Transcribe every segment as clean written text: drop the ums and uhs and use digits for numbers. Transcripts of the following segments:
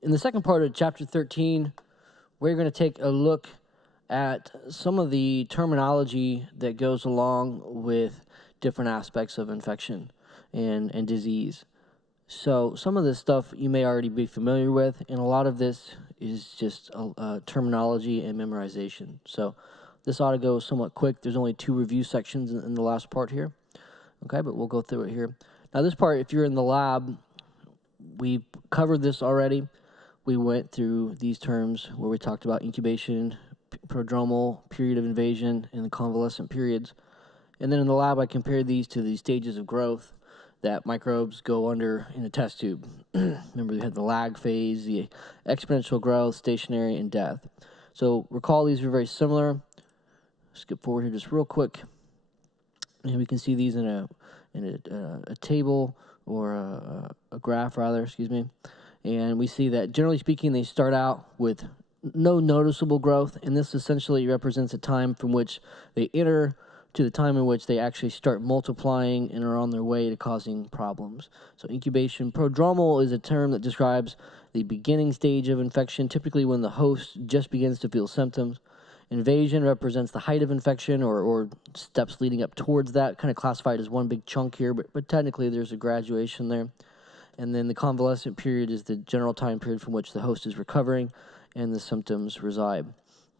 In the second part of chapter 13, we're going to take a look at some of the terminology that goes along with different aspects of infection and disease. So some of this stuff you may already be familiar with, and a lot of this is just terminology and memorization. So this ought to go somewhat quick. There's only 2 review sections in the last part here. Okay, but we'll go through it here. Now this part, if you're in the lab, we covered this already. We went through these terms where we talked about incubation, prodromal, period of invasion, and the convalescent periods. And then in the lab, I compared these to the stages of growth that microbes go under in a test tube. Remember, we had the lag phase, the exponential growth, stationary, and death. So recall these are very similar. Skip forward here just real quick. And we can see these in a table or a graph, rather, excuse me. And we see that, generally speaking, they start out with no noticeable growth, and this essentially represents a time from which they enter to the time in which they actually start multiplying and are on their way to causing problems. So incubation. Prodromal is a term that describes the beginning stage of infection, typically when the host just begins to feel symptoms. Invasion represents the height of infection or steps leading up towards that, kind of classified as one big chunk here, but technically there's a graduation there. And then the convalescent period is the general time period from which the host is recovering and the symptoms reside.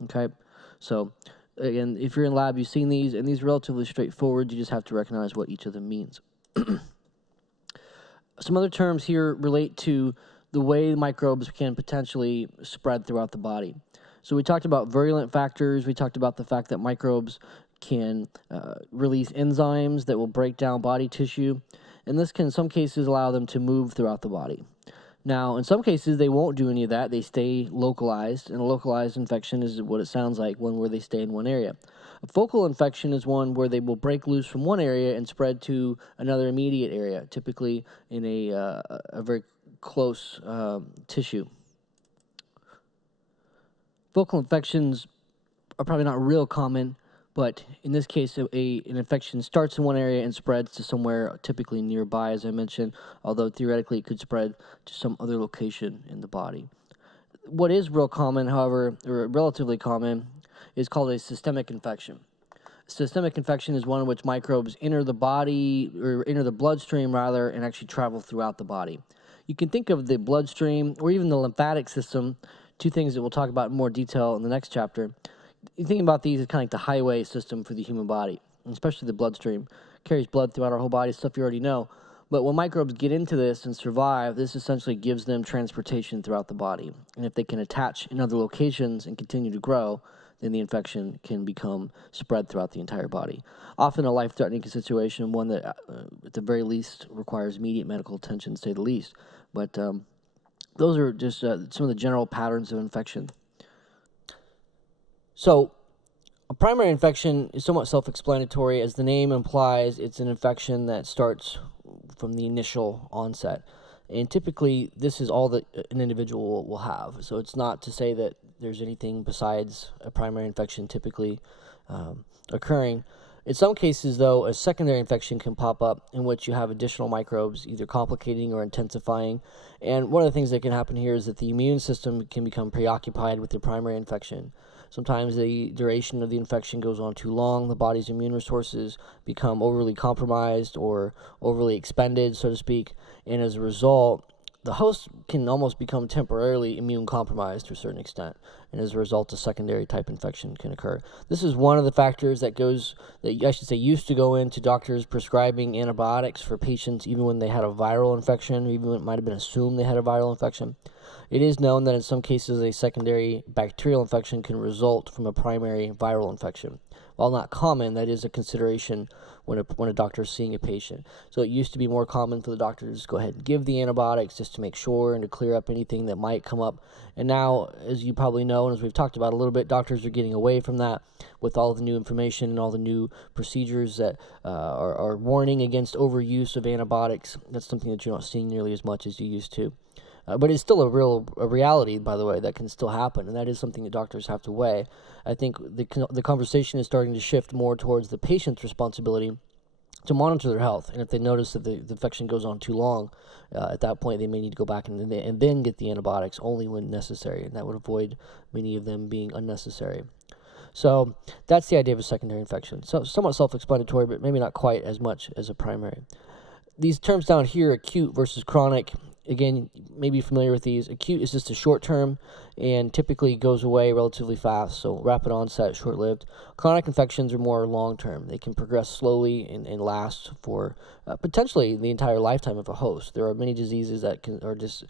Okay, so again, if you're in lab, you've seen these, and these are relatively straightforward. You just have to recognize what each of them means. Some other terms here relate to the way microbes can potentially spread throughout the body. So we talked about virulent factors. We talked about the fact that microbes can release enzymes that will break down body tissue, and this can in some cases allow them to move throughout the body. Now, in some cases, they won't do any of that. They stay localized, and a localized infection is what it sounds like, one where they stay in one area. A focal infection is one where they will break loose from one area and spread to another immediate area, typically in a very close tissue. Focal infections are probably not real common, but in this case, an infection starts in one area and spreads to somewhere typically nearby, as I mentioned, although theoretically it could spread to some other location in the body. What is real common, however, or relatively common, is called a systemic infection. Systemic infection is one in which microbes enter the body, or enter the bloodstream rather, and actually travel throughout the body. You can think of the bloodstream or even the lymphatic system, 2 things that we'll talk about in more detail in the next chapter. You think about these as kind of like the highway system for the human body, especially the bloodstream. It carries blood throughout our whole body, stuff you already know. But when microbes get into this and survive, this essentially gives them transportation throughout the body. And if they can attach in other locations and continue to grow, then the infection can become spread throughout the entire body. Often a life-threatening situation, one that at the very least requires immediate medical attention, to say the least. But those are just some of the general patterns of infection. So, a primary infection is somewhat self-explanatory. As the name implies, it's an infection that starts from the initial onset. And typically, this is all that an individual will have. So it's not to say that there's anything besides a primary infection typically occurring. In some cases, though, a secondary infection can pop up in which you have additional microbes either complicating or intensifying. And one of the things that can happen here is that the immune system can become preoccupied with the primary infection. Sometimes the duration of the infection goes on too long. The body's immune resources become overly compromised or overly expended, so to speak. And as a result, the host can almost become temporarily immune compromised to a certain extent. And as a result, a secondary type infection can occur. This is one of the factors that used to go into doctors prescribing antibiotics for patients even when they had a viral infection, or even when it might have been assumed they had a viral infection. It is known that in some cases a secondary bacterial infection can result from a primary viral infection. While not common, that is a consideration when a doctor is seeing a patient. So it used to be more common for the doctor to just go ahead and give the antibiotics just to make sure and to clear up anything that might come up. And now, as you probably know, and as we've talked about a little bit, doctors are getting away from that with all the new information and all the new procedures that are warning against overuse of antibiotics. That's something that you're not seeing nearly as much as you used to. But it's still a reality, by the way, that can still happen, and that is something that doctors have to weigh. I think the conversation is starting to shift more towards the patient's responsibility to monitor their health. And if they notice that the infection goes on too long, at that point they may need to go back and then get the antibiotics only when necessary, and that would avoid many of them being unnecessary. So that's the idea of a secondary infection. So somewhat self-explanatory, but maybe not quite as much as a primary. These terms down here, acute versus chronic, again, you may be familiar with these. Acute is just a short term and typically goes away relatively fast, so rapid onset, short-lived. Chronic infections are more long-term. They can progress slowly and last for potentially the entire lifetime of a host. There are many diseases that are just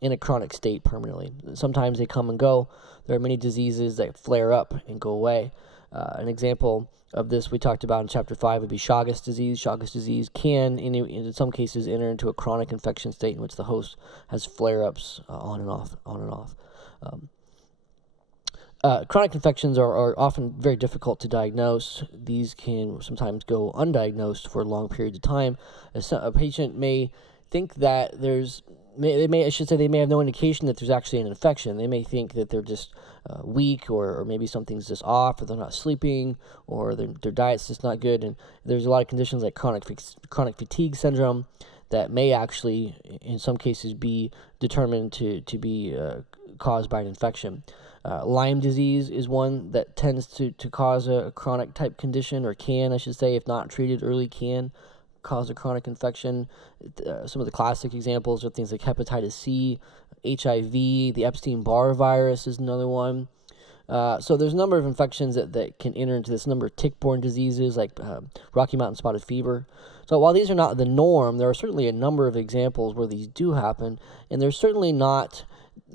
in a chronic state permanently. Sometimes they come and go. There are many diseases that flare up and go away. An example of this we talked about in Chapter 5 would be Chagas disease. Chagas disease can, in some cases, enter into a chronic infection state in which the host has flare-ups on and off. Chronic infections are often very difficult to diagnose. These can sometimes go undiagnosed for long periods of time. A patient may think that they may have no indication that there's actually an infection. They may think that they're just weak, or maybe something's just off, or they're not sleeping, or their diet's just not good. And there's a lot of conditions like chronic fatigue syndrome that may actually, in some cases, be determined to be caused by an infection. Lyme disease is one that tends to cause a chronic type condition, or can, I should say, if not treated early, can cause a chronic infection. Some of the classic examples are things like hepatitis C, HIV, the Epstein-Barr virus is another one. So there's a number of infections that can enter into this, number of tick-borne diseases like Rocky Mountain spotted fever. So while these are not the norm, there are certainly a number of examples where these do happen, and they're certainly not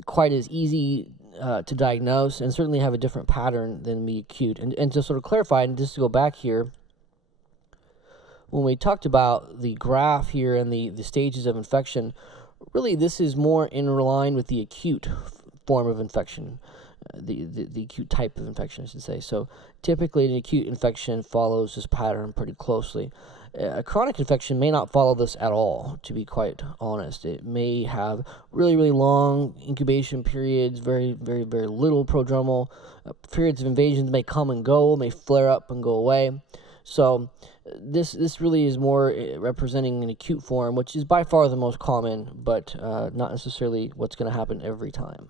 quite as easy to diagnose, and certainly have a different pattern than the acute. And to sort of clarify, and just to go back here, when we talked about the graph here and the stages of infection, really this is more in line with the acute form of infection, the acute type of infection, I should say. So typically an acute infection follows this pattern pretty closely. A chronic infection may not follow this at all, to be quite honest. It may have really, really long incubation periods, very, very, very little prodromal. Periods of invasions may come and go, may flare up and go away. So this really is more representing an acute form, which is by far the most common, but not necessarily what's going to happen every time.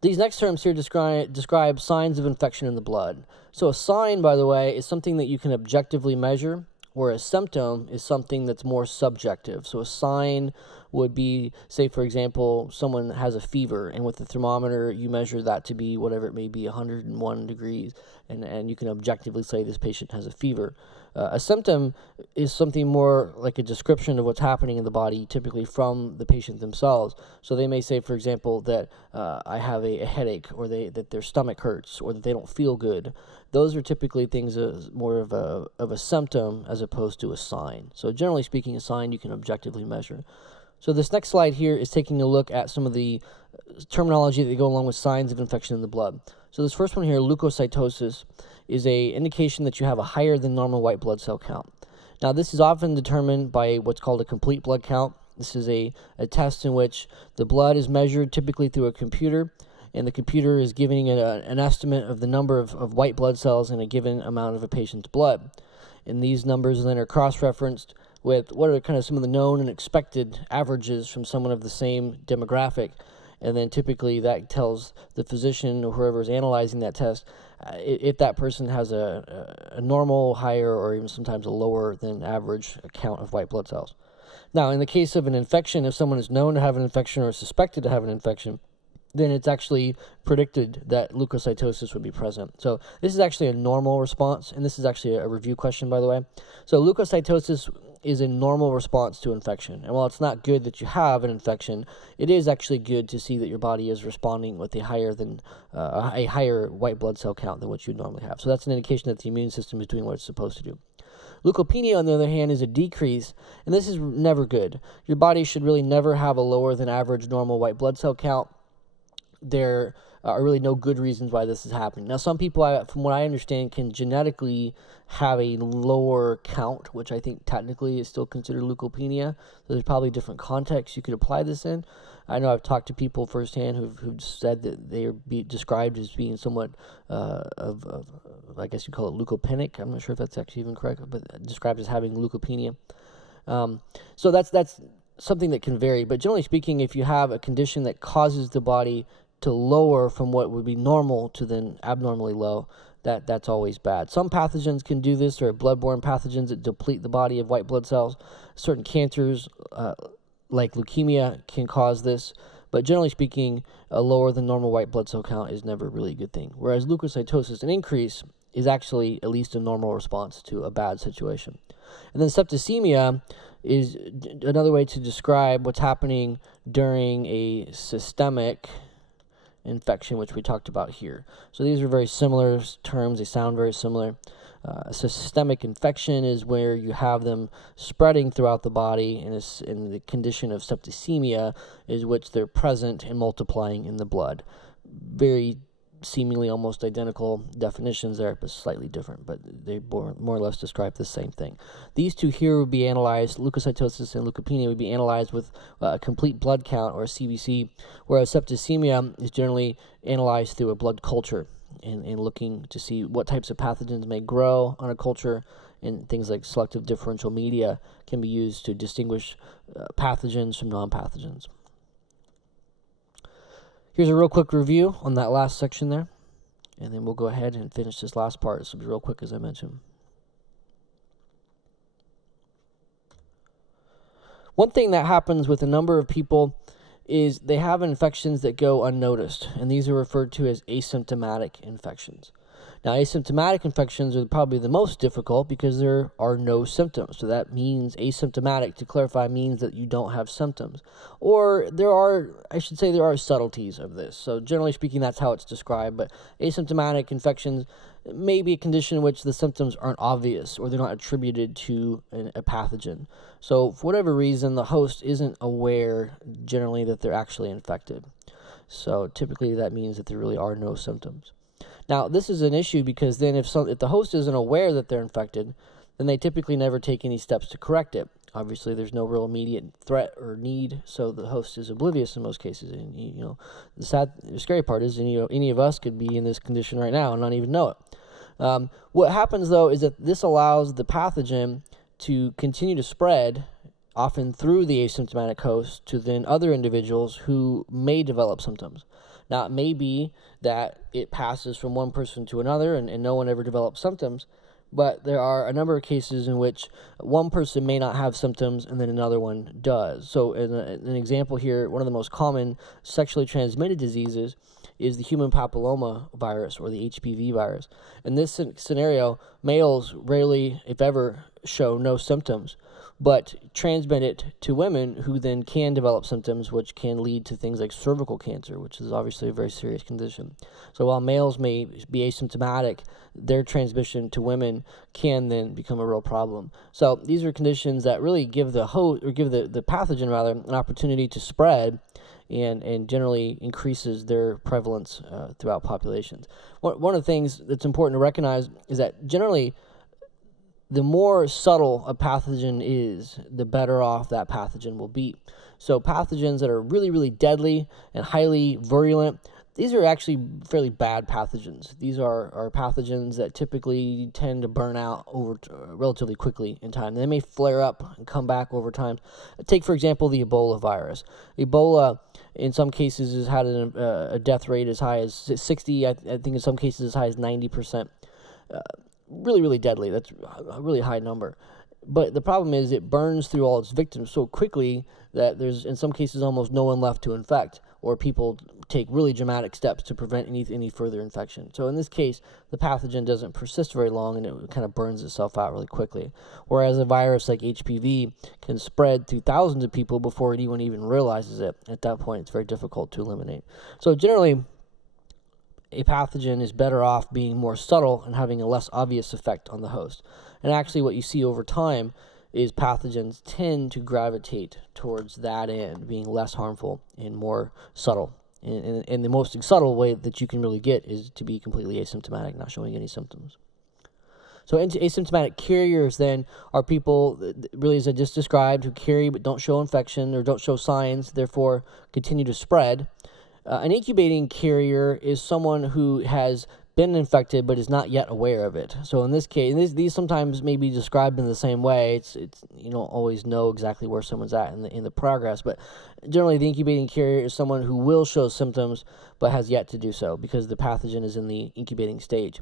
These next terms here describe signs of infection in the blood. So a sign, by the way, is something that you can objectively measure, where a symptom is something that's more subjective. So a sign would be, say, for example, someone has a fever, and with the thermometer, you measure that to be whatever it may be, 101 degrees, and you can objectively say this patient has a fever. A symptom is something more like a description of what's happening in the body, typically from the patient themselves. So they may say, for example, that I have a headache, or that their stomach hurts, or that they don't feel good. Those are typically things more of a symptom as opposed to a sign. So generally speaking, a sign you can objectively measure. So this next slide here is taking a look at some of the terminology that go along with signs of infection in the blood. So this first one here, leukocytosis, is a indication that you have a higher than normal white blood cell count. Now this is often determined by what's called a complete blood count. This is a test in which the blood is measured typically through a computer, and the computer is giving an estimate of the number of white blood cells in a given amount of a patient's blood. And these numbers then are cross-referenced with what are kind of some of the known and expected averages from someone of the same demographic. And then typically that tells the physician or whoever is analyzing that test if that person has a normal, higher, or even sometimes a lower than average count of white blood cells. Now, in the case of an infection, if someone is known to have an infection or suspected to have an infection, then it's actually predicted that leukocytosis would be present. So this is actually a normal response, and this is actually a review question, by the way. So leukocytosis is a normal response to infection. And while it's not good that you have an infection, it is actually good to see that your body is responding with a higher white blood cell count than what you normally have. So that's an indication that the immune system is doing what it's supposed to do. Leukopenia, on the other hand, is a decrease, and this is never good. Your body should really never have a lower than average normal white blood cell count. There are really no good reasons why this is happening. Now, some people, from what I understand, can genetically have a lower count, which I think technically is still considered leukopenia. So there's probably different contexts you could apply this in. I know I've talked to people firsthand who've said that they are described as being somewhat I guess you call it leukopenic. I'm not sure if that's actually even correct, but described as having leukopenia. So that's something that can vary. But generally speaking, if you have a condition that causes the body to lower from what would be normal to then abnormally low, that's always bad. Some pathogens can do this. There are bloodborne pathogens that deplete the body of white blood cells. Certain cancers, like leukemia, can cause this. But generally speaking, a lower than normal white blood cell count is never really a good thing. Whereas leukocytosis, an increase, is actually at least a normal response to a bad situation. And then septicemia is another way to describe what's happening during a systemic infection, which we talked about here. So these are very similar terms. They sound very similar. A systemic infection is where you have them spreading throughout the body, and in the condition of septicemia is which they're present and multiplying in the blood. Very seemingly almost identical definitions there, but slightly different, but they more or less describe the same thing. These two here would be analyzed, leukocytosis and leukopenia would be analyzed with a complete blood count, or a CBC, whereas septicemia is generally analyzed through a blood culture and looking to see what types of pathogens may grow on a culture, and things like selective differential media can be used to distinguish pathogens from non-pathogens. Here's a real quick review on that last section there, and then we'll go ahead and finish this last part. This will be real quick, as I mentioned. One thing that happens with a number of people is they have infections that go unnoticed, and these are referred to as asymptomatic infections. Now, asymptomatic infections are probably the most difficult because there are no symptoms. So that means asymptomatic, to clarify, means that you don't have symptoms. Or there are subtleties of this. So generally speaking, that's how it's described. But asymptomatic infections may be a condition in which the symptoms aren't obvious or they're not attributed to a pathogen. So for whatever reason, the host isn't aware generally that they're actually infected. So typically that means that there really are no symptoms. Now, this is an issue because then if the host isn't aware that they're infected, then they typically never take any steps to correct it. Obviously, there's no real immediate threat or need, so the host is oblivious in most cases. And the scary part is, any of us could be in this condition right now and not even know it. What happens though is that this allows the pathogen to continue to spread, often through the asymptomatic host, to then other individuals who may develop symptoms. Now, it may be that it passes from one person to another and no one ever develops symptoms, but there are a number of cases in which one person may not have symptoms and then another one does. So in an example here, one of the most common sexually transmitted diseases is the human papilloma virus, or the HPV virus. In this scenario, males rarely, if ever, show no symptoms, but transmit it to women who then can develop symptoms, which can lead to things like cervical cancer, which is obviously a very serious condition. So while males may be asymptomatic, their transmission to women can then become a real problem. So these are conditions that really give the host, or give the pathogen rather, an opportunity to spread, and generally increases their prevalence throughout populations. One of the things that's important to recognize is that generally, the more subtle a pathogen is, the better off that pathogen will be. So pathogens that are really, really deadly and highly virulent, these are actually fairly bad pathogens. These are pathogens that typically tend to burn out over relatively quickly in time. They may flare up and come back over time. Take, for example, the Ebola virus. Ebola, in some cases, has had a death rate as high as 60, I think in some cases as high as 90%. Really, really deadly. That's a really high number. But the problem is it burns through all its victims so quickly that there's, in some cases, almost no one left to infect, or people take really dramatic steps to prevent any further infection. So in this case, the pathogen doesn't persist very long, and it kind of burns itself out really quickly. Whereas a virus like HPV can spread through thousands of people before anyone even realizes it. At that point, it's very difficult to eliminate. So generally, a pathogen is better off being more subtle and having a less obvious effect on the host. And actually what you see over time is pathogens tend to gravitate towards that end, being less harmful and more subtle And the most subtle way that you can really get is to be completely asymptomatic, not showing any symptoms. So asymptomatic carriers then are people, really as I just described, who carry but don't show infection or don't show signs, therefore continue to spread. An incubating carrier is someone who has been infected but is not yet aware of it. So in this case, these sometimes may be described in the same way. It's you don't always know exactly where someone's at in the progress, but generally the incubating carrier is someone who will show symptoms but has yet to do so because the pathogen is in the incubating stage.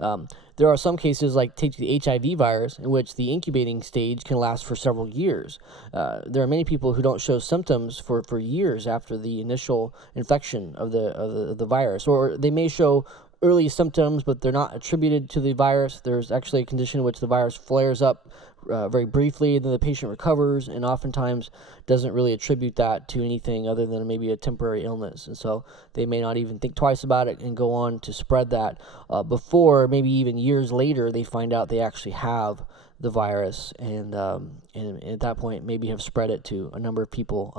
There are some cases, like take the HIV virus, in which the incubating stage can last for several years. There are many people who don't show symptoms for years after the initial infection of the virus, or they may show early symptoms, but they're not attributed to the virus. There's actually a condition in which the virus flares up very briefly, then the patient recovers, and oftentimes doesn't really attribute that to anything other than maybe a temporary illness. And so they may not even think twice about it and go on to spread that before maybe even years later they find out they actually have the virus, and at that point maybe have spread it to a number of people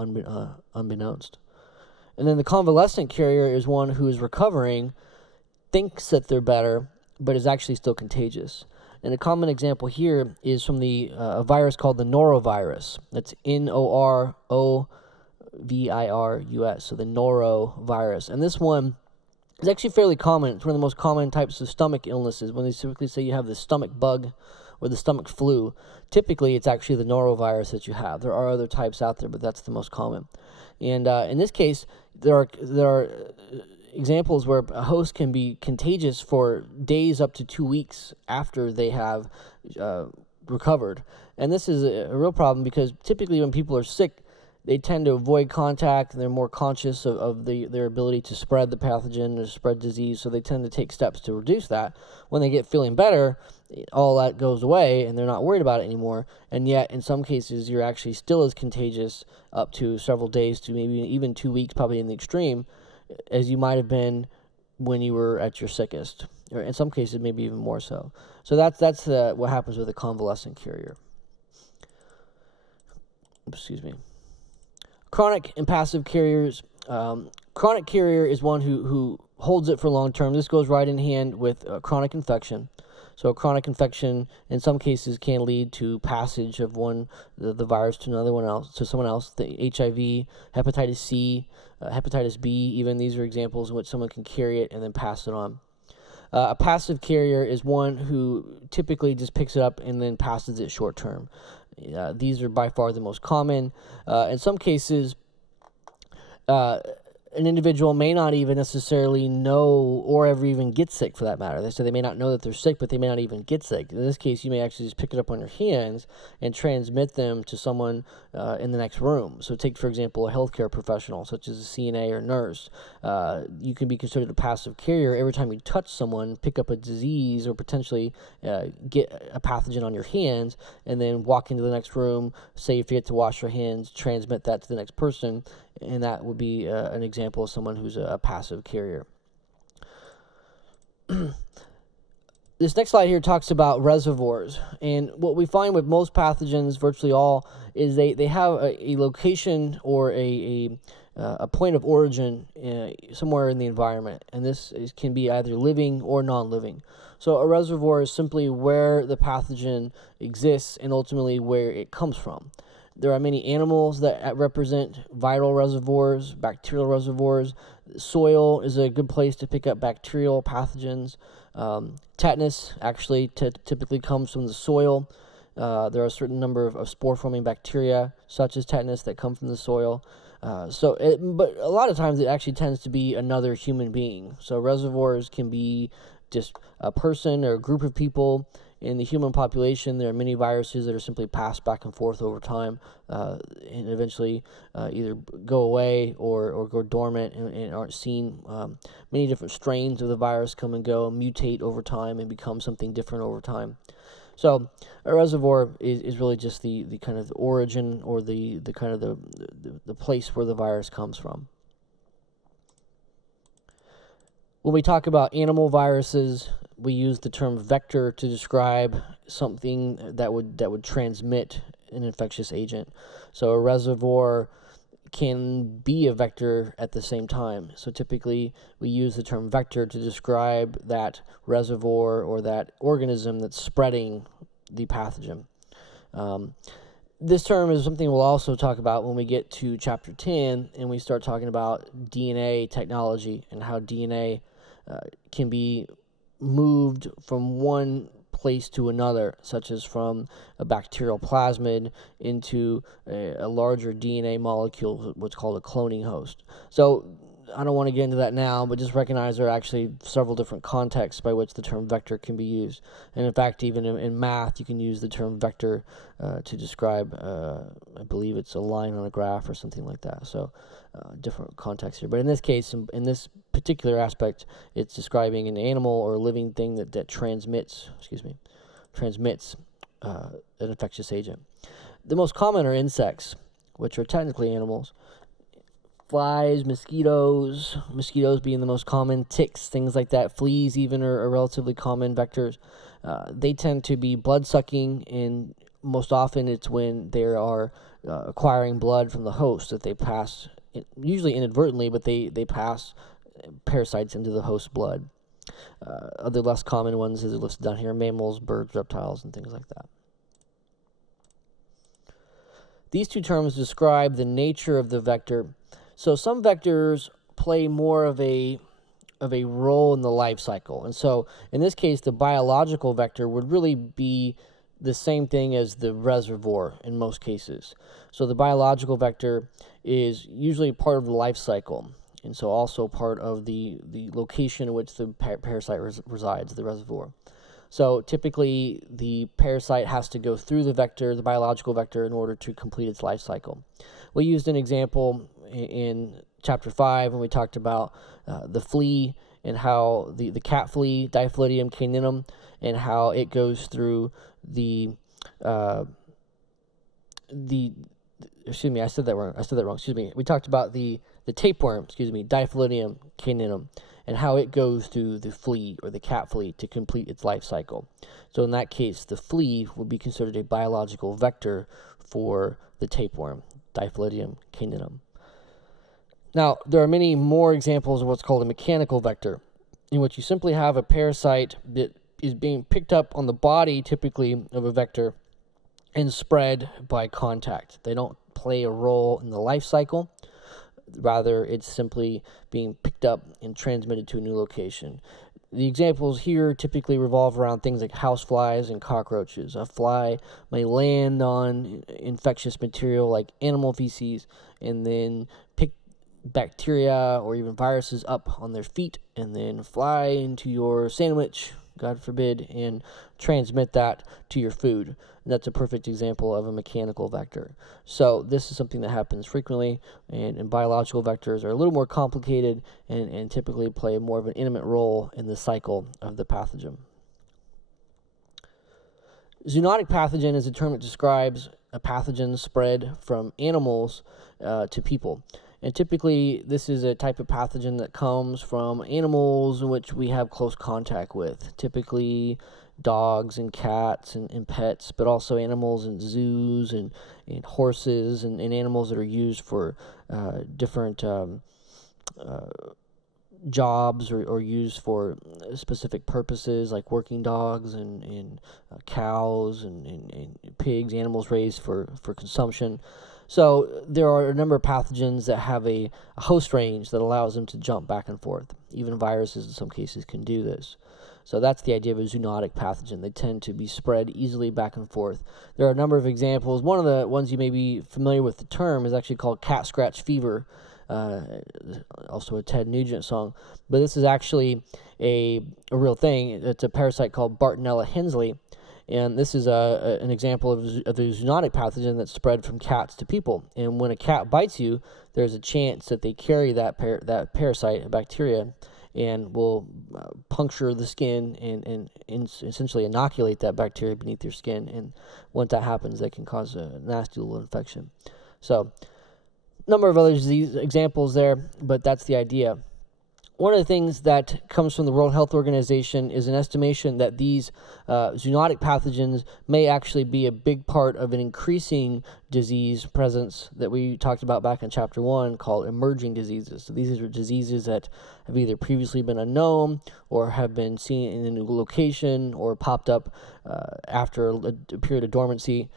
unbeknownst. And then the convalescent carrier is one who is recovering, thinks that they're better, but is actually still contagious. And a common example here is from a virus called the norovirus. That's NOROVIRUS, so the norovirus. And this one is actually fairly common. It's one of the most common types of stomach illnesses. When they typically say you have the stomach bug or the stomach flu, typically it's actually the norovirus that you have. There are other types out there, but that's the most common. And in this case, there are examples where a host can be contagious for days up to 2 weeks after they have recovered. And this is a real problem because typically when people are sick, they tend to avoid contact, and they're more conscious of their ability to spread the pathogen or spread disease, so they tend to take steps to reduce that. When they get feeling better, all that goes away, and they're not worried about it anymore. And yet, in some cases, you're actually still as contagious up to several days to maybe even 2 weeks, probably in the extreme, as you might have been when you were at your sickest, or in some cases maybe even more so. So that's what happens with a convalescent carrier. Excuse me. Chronic and passive carriers. Chronic carrier is one who holds it for long term. This goes right in hand with chronic infection. So a chronic infection in some cases can lead to passage of the virus to someone else. The HIV, hepatitis C, hepatitis B, even these are examples in which someone can carry it and then pass it on. A passive carrier is one who typically just picks it up and then passes it short term. These are by far the most common. In some cases, an individual may not even necessarily know or ever even get sick, for that matter. So they may not know that they're sick, but they may not even get sick. In this case, you may actually just pick it up on your hands and transmit them to someone in the next room. So take, for example, a healthcare professional, such as a CNA or nurse. You can be considered a passive carrier every time you touch someone, pick up a disease, or potentially get a pathogen on your hands, and then walk into the next room, say you forget to wash your hands, transmit that to the next person, and that would be an example of someone who's a passive carrier. This next slide here talks about reservoirs, and what we find with most pathogens, virtually all, is they have a location or a point of origin somewhere in the environment, and this can be either living or non-living. So a reservoir is simply where the pathogen exists and ultimately where it comes from. There are many animals that represent viral reservoirs, bacterial reservoirs. Soil is a good place to pick up bacterial pathogens. Tetanus actually typically comes from the soil. There are a certain number of spore-forming bacteria, such as tetanus, that come from the soil. But a lot of times it actually tends to be another human being. So reservoirs can be just a person or a group of people. In the human population, there are many viruses that are simply passed back and forth over time, and eventually either go away or go dormant and aren't seen. Many different strains of the virus come and go, mutate over time, and become something different over time. So a reservoir is really just the kind of the origin, or the kind of the place where the virus comes from. When we talk about animal viruses, we use the term vector to describe something that would transmit an infectious agent. So a reservoir can be a vector at the same time. So typically we use the term vector to describe that reservoir or that organism that's spreading the pathogen. This term is something we'll also talk about when we get to chapter 10 and we start talking about DNA technology and how DNA can be moved from one place to another, such as from a bacterial plasmid into a larger DNA molecule, what's called a cloning host. So I don't want to get into that now, but just recognize there are actually several different contexts by which the term vector can be used. And in fact, even in math, you can use the term vector to describe, I believe it's a line on a graph or something like that. So different contexts here. But in this case, in this particular aspect, it's describing an animal or a living thing that transmits an infectious agent. The most common are insects, which are technically animals. Flies, mosquitoes being the most common, ticks, things like that, fleas even are relatively common vectors. They tend to be blood-sucking, and most often it's when they are acquiring blood from the host that they pass, usually inadvertently, but they pass parasites into the host's blood. Other less common ones, as listed down here, mammals, birds, reptiles, and things like that. These two terms describe the nature of the vector. So some vectors play more of a role in the life cycle. And so in this case, the biological vector would really be the same thing as the reservoir in most cases. So the biological vector is usually part of the life cycle, and so also part of the location in which the parasite resides, the reservoir. So typically the parasite has to go through the vector, the biological vector, in order to complete its life cycle. We used an example in chapter 5 when we talked about the flea and how the cat flea, Diphylidium caninum, and how it goes through the excuse me, I said that wrong. Excuse me. We talked about the tapeworm, Diphylidium caninum, and how it goes through the flea or the cat flea to complete its life cycle. So in that case, the flea would be considered a biological vector for the tapeworm, Diphylidium caninum. Now, there are many more examples of what's called a mechanical vector, in which you simply have a parasite that is being picked up on the body, typically, of a vector, and spread by contact. They don't play a role in the life cycle. Rather, it's simply being picked up and transmitted to a new location. The examples here typically revolve around things like houseflies and cockroaches. A fly may land on infectious material like animal feces and then pick bacteria or even viruses up on their feet and then fly into your sandwich, God forbid, and transmit that to your food. And that's a perfect example of a mechanical vector. So this is something that happens frequently, and biological vectors are a little more complicated and typically play more of an intimate role in the cycle of the pathogen. Zoonotic pathogen is a term that describes a pathogen spread from animals to people. And typically, this is a type of pathogen that comes from animals in which we have close contact with. Typically, dogs and cats and pets, but also animals in zoos and horses and animals that are used for different jobs or used for specific purposes, like working dogs and cows and pigs, animals raised for consumption. So there are a number of pathogens that have a host range that allows them to jump back and forth. Even viruses in some cases can do this. So that's the idea of a zoonotic pathogen. They tend to be spread easily back and forth. There are a number of examples. One of the ones you may be familiar with the term is actually called cat scratch fever, also a Ted Nugent song. But this is actually a real thing. It's a parasite called Bartonella hensleyi. And this is an example of a zoonotic pathogen that's spread from cats to people. And when a cat bites you, there's a chance that they carry that parasite, a bacteria, and will puncture the skin and essentially inoculate that bacteria beneath your skin. And once that happens, that can cause a nasty little infection. So, a number of other disease examples there, but that's the idea. one of the things that comes from the World Health Organization is an estimation that these zoonotic pathogens may actually be a big part of an increasing disease presence that we talked about back in chapter 1 called emerging diseases. So these are diseases that have either previously been unknown or have been seen in a new location or popped up after a period of dormancy.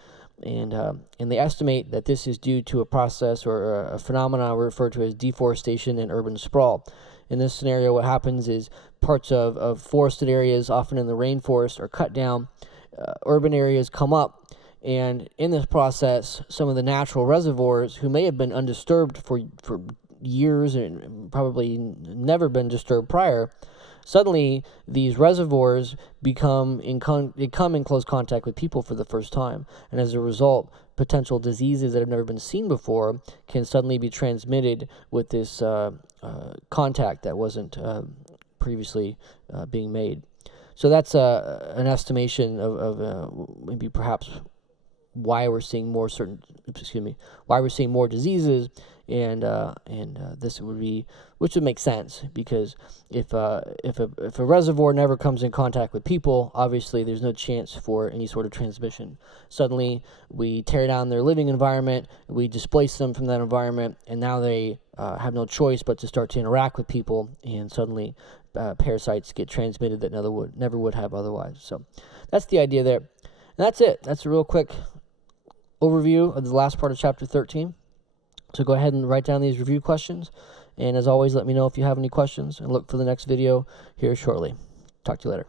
And they estimate that this is due to a process or a phenomenon referred to as deforestation and urban sprawl. In this scenario, what happens is parts of forested areas, often in the rainforest, are cut down, urban areas come up, and in this process, some of the natural reservoirs, who may have been undisturbed for years and probably never been disturbed prior, suddenly these reservoirs come in close contact with people for the first time, and as a result, potential diseases that have never been seen before can suddenly be transmitted with this contact that wasn't previously being made. So that's an estimation of maybe perhaps why we're seeing more diseases, and this would be, which would make sense, because if a reservoir never comes in contact with people, obviously there's no chance for any sort of transmission. Suddenly we tear down their living environment, we displace them from that environment, and now they have no choice but to start to interact with people, and suddenly parasites get transmitted that never would have otherwise. So that's the idea there. And that's it. That's a real quick overview of the last part of chapter 13. So go ahead and write down these review questions. And as always, let me know if you have any questions, and look for the next video here shortly. Talk to you later.